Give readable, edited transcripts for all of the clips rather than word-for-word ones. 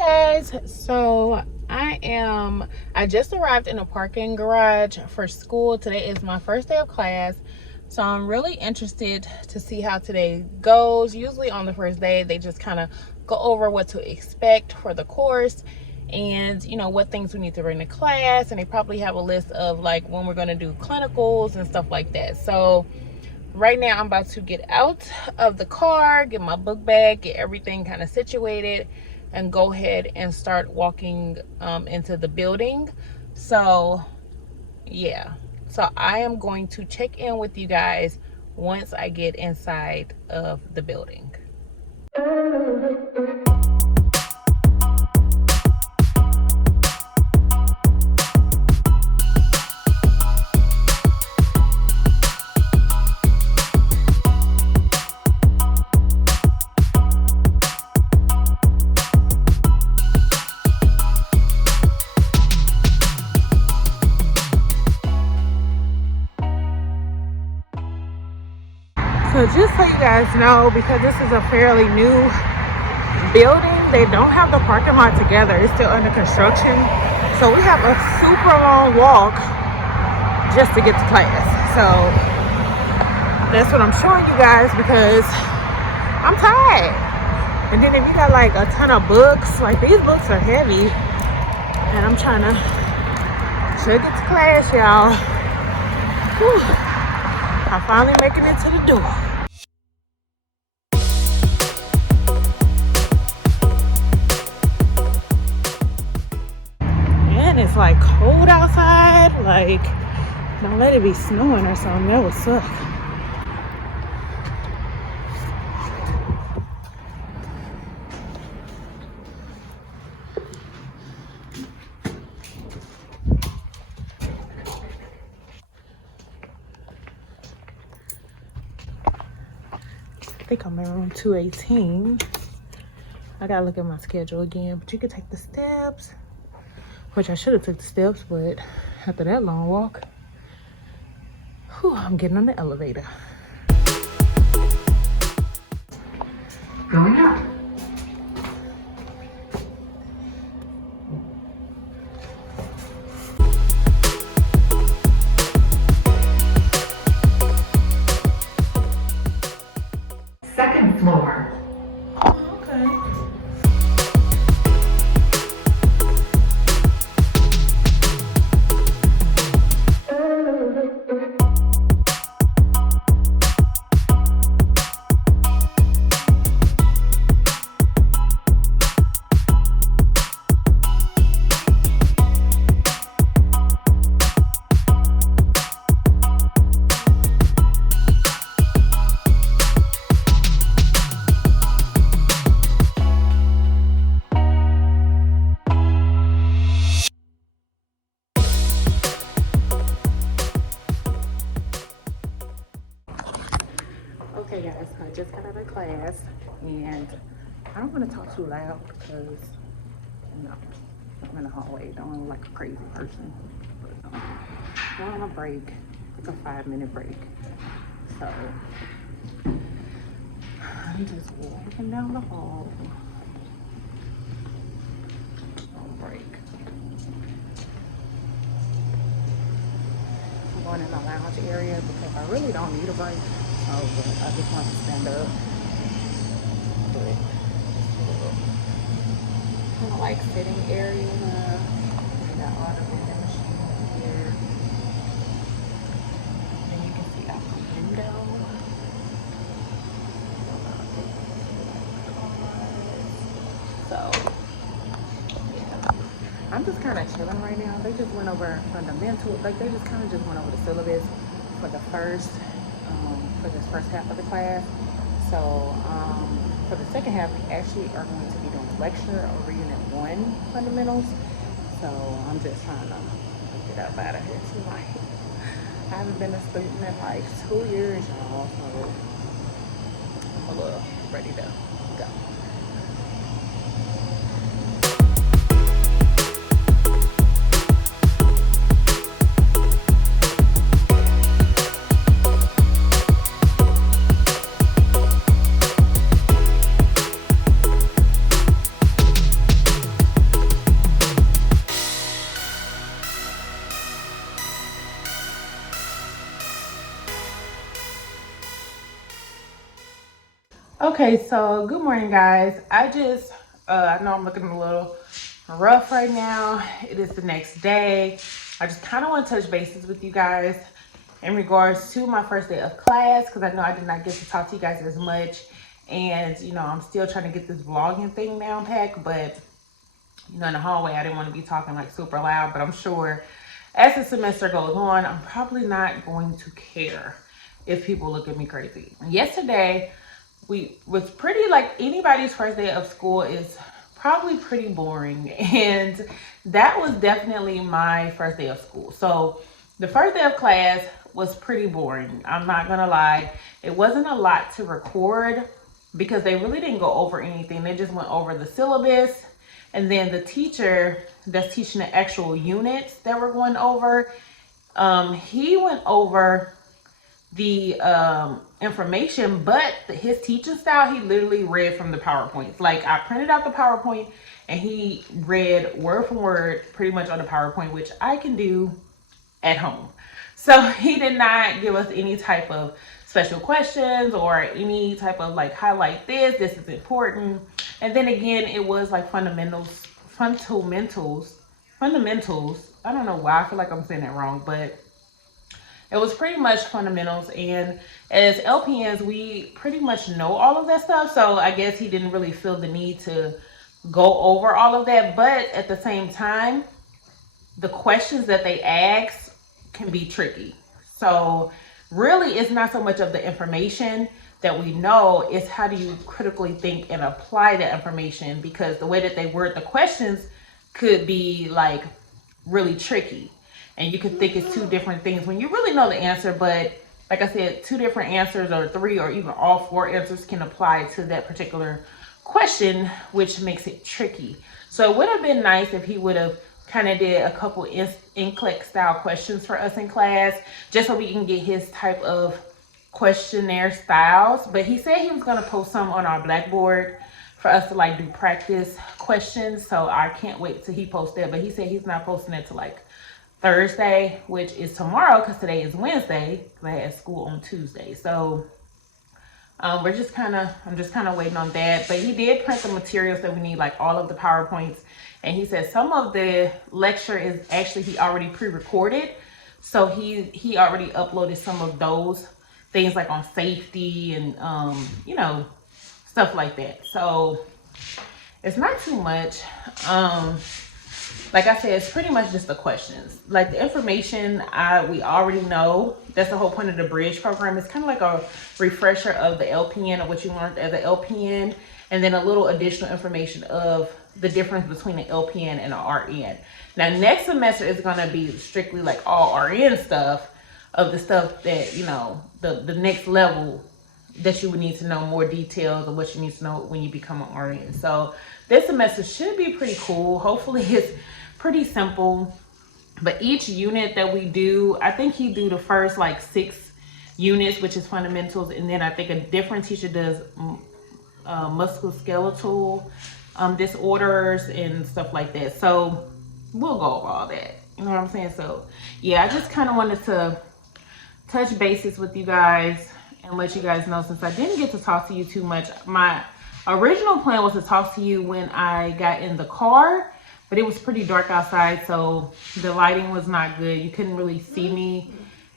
Guys, so I just arrived in a parking garage for school. Today is my first day of class, so I'm really interested to see how today goes. Usually on the first day they just kind of go over what to expect for the course and what things we need to bring to class, and they probably have a list of like when we're going to do clinicals and stuff like that. So right now I'm about to get out of the car, get my book bag, get everything kind of situated, and go ahead and start walking into the building. So yeah, so I am going to check in with you guys once I get inside of the building. So just so you guys know, because this is a fairly new building, they don't have the parking lot together. It's still under construction. So we have a super long walk just to get to class. So that's what I'm showing you guys because I'm tired. And then if you got like a ton of books, like these books are heavy, and I'm trying to get to class, y'all. I'm finally making it to the door. And it's like cold outside. Like, don't let it be snowing or something. That would suck. I think I'm in room 218. I gotta look at my schedule again, but you can take the steps, which I should have took the steps, but after that long walk, I'm getting on the elevator. Going up. Second floor. Okay. Okay guys, so I just got out of class and I don't want to talk too loud because I'm in the hallway, don't look like a crazy person. But we're on a break, it's a 5-minute break. So I'm just walking down the hall on break. I'm going in the lounge area because I really don't need a break. But I just want to stand up. But kind of like sitting area. We got all the vending machines here. And you can see out the window. So yeah, I'm just kind of chilling right now. They just went over fundamental, like they just kind of just went over the syllabus for the first. For this first half of the class. So for the second half, we actually are going to be doing a lecture over Unit 1 fundamentals. So I'm just trying to get up out of here tonight. I haven't been a student in like 2 years, y'all, so I'm a little ready to go. Okay, so good morning, guys. I know I'm looking a little rough right now. It is the next day. I just kind of want to touch bases with you guys in regards to my first day of class, because I know I did not get to talk to you guys as much. And, I'm still trying to get this vlogging thing down packed, but, in the hallway, I didn't want to be talking like super loud, but I'm sure as the semester goes on, I'm probably not going to care if people look at me crazy. Yesterday, we was pretty, like, anybody's first day of school is probably pretty boring, and that was definitely my first day of school. So the first day of class was pretty boring, I'm not gonna lie. It wasn't a lot to record because they really didn't go over anything. They just went over the syllabus, and then the teacher that's teaching the actual units that we're going over, he went over the information, but his teaching style, he literally read from the PowerPoints. Like, I printed out the PowerPoint and he read word for word pretty much on the PowerPoint, which I can do at home. So he did not give us any type of special questions or any type of like, highlight this is important. And then again, it was like fundamentals. I don't know why I feel like I'm saying that wrong, but it was pretty much fundamentals. And as LPNs, we pretty much know all of that stuff. So I guess he didn't really feel the need to go over all of that. But at the same time, the questions that they ask can be tricky. So really, it's not so much of the information that we know, it's how do you critically think and apply the information, because the way that they word the questions could be like really tricky. And you could think it's two different things when you really know the answer, but like I said, two different answers or three or even all four answers can apply to that particular question, which makes it tricky. So it would have been nice if he would have kind of did a couple NCLEX style questions for us in class, just so we can get his type of questionnaire styles. But he said he was going to post some on our Blackboard for us to like do practice questions. So I can't wait till he posts that. But he said he's not posting it till like Thursday, which is tomorrow, because today is Wednesday, because I had school on Tuesday. So I'm just kind of waiting on that. But he did print the materials that we need, like all of the PowerPoints. And he said some of the lecture is actually he already pre-recorded. So he already uploaded some of those things, like on safety and stuff like that. So it's not too much. Like I said, it's pretty much just the questions. Like the information, we already know. That's the whole point of the bridge program. It's kind of like a refresher of the LPN, of what you learned as an LPN, and then a little additional information of the difference between an LPN and an RN. Now, next semester is going to be strictly like all RN stuff, of the stuff that, the next level that you would need to know, more details of what you need to know when you become an RN. So this semester should be pretty cool. Hopefully it's pretty simple. But each unit that we do, I think he do the first like 6 units, which is fundamentals. And then I think a different teacher does musculoskeletal disorders and stuff like that. So we'll go over all that. You know what I'm saying? So yeah, I just kind of wanted to touch bases with you guys and let you guys know, since I didn't get to talk to you too much. My original plan was to talk to you when I got in the car, but it was pretty dark outside, so the lighting was not good. You couldn't really see me.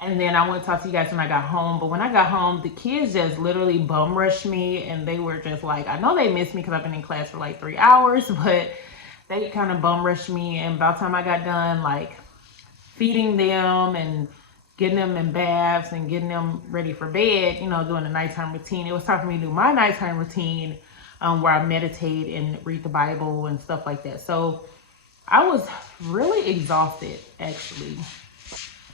And then I want to talk to you guys when I got home. But when I got home, the kids just literally bum rushed me, and they were just like, I know they missed me because I've been in class for like 3 hours, but they kind of bum rushed me. And by the time I got done, like feeding them and getting them in baths and getting them ready for bed, doing the nighttime routine, it was time for me to do my nighttime routine, where I meditate and read the Bible and stuff like that. So I was really exhausted actually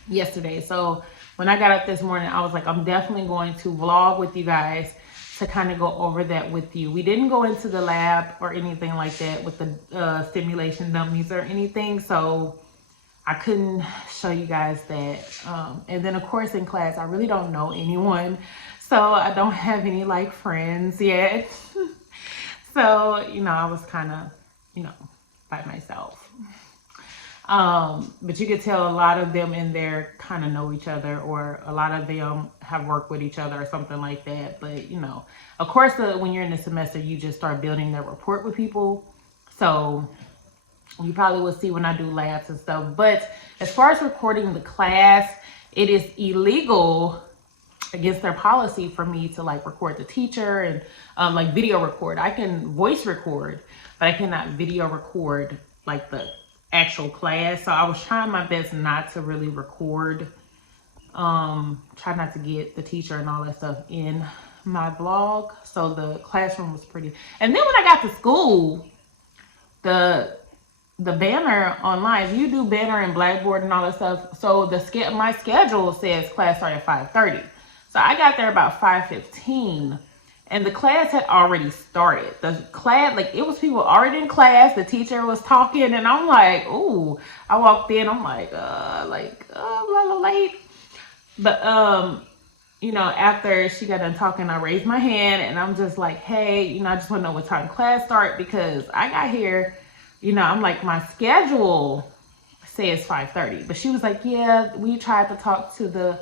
yesterday. So when I got up this morning, I was like, I'm definitely going to vlog with you guys to kind of go over that with you. We didn't go into the lab or anything like that with the stimulation dummies or anything, so I couldn't show you guys that. And then of course in class, I really don't know anyone, so I don't have any like friends yet. So, I was kind of, by myself. But you could tell a lot of them in there kind of know each other, or a lot of them have worked with each other or something like that. But, Of course, when you're in the semester, you just start building the report with people. So you probably will see when I do labs and stuff. But as far as recording the class, it is illegal against their policy for me to like record the teacher and like video record. I can voice record, but I cannot video record like the actual class. So I was trying my best not to really record, try not to get the teacher and all that stuff in my vlog. So the classroom was pretty. And then when I got to school, the banner online, if you do banner and Blackboard and all that stuff, so my schedule says class started at 5:30. So I got there about 5:15 and the class had already started. The class, like it was people already in class, the teacher was talking and I'm like, ooh, I walked in, I'm like, a little late. But you know, after she got done talking, I raised my hand and I'm just like, hey, you know, I just want to know what time class start because I got here, you know, I'm like, my schedule says 5:30. But she was like, yeah, we tried to talk to the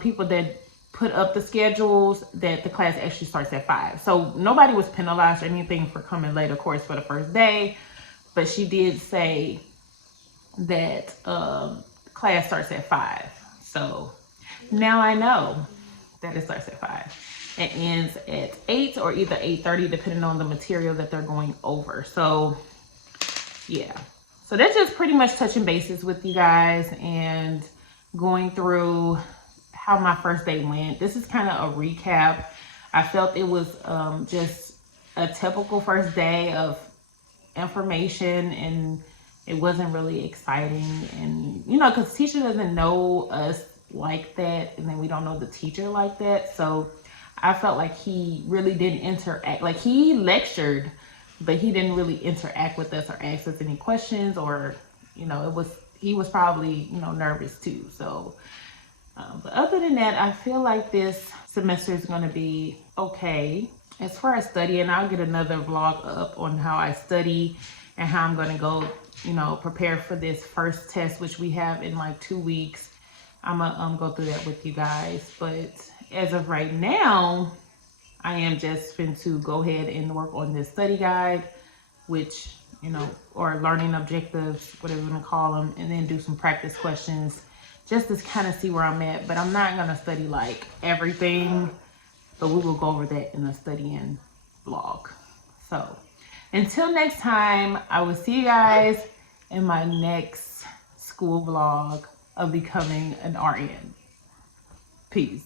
people that put up the schedules that the class actually starts at 5. So nobody was penalized or anything for coming late, of course, for the first day. But she did say that class starts at 5. So now I know that it starts at 5. It ends at 8 or either 8:30, depending on the material that they're going over. So yeah, so that's just pretty much touching bases with you guys and going through how my first day went. This is kind of a recap. I felt it was just a typical first day of information and it wasn't really exciting. And you know, because teacher doesn't know us like that and then we don't know the teacher like that. So I felt like he really didn't interact. Like he lectured, but he didn't really interact with us or ask us any questions, or you know, he was probably, you know, nervous too. So but other than that, I feel like this semester is going to be okay as far as studying. I'll get another vlog up on how I study and how I'm going to go, you know, prepare for this first test, which we have in like 2 weeks. I'm gonna go through that with you guys. But as of right now, I am just going to go ahead and work on this study guide, which, you know, or learning objectives, whatever you want to call them, and then do some practice questions just to kind of see where I'm at. But I'm not going to study like everything, but we will go over that in the studying vlog. So until next time, I will see you guys in my next school vlog of becoming an RN. Peace.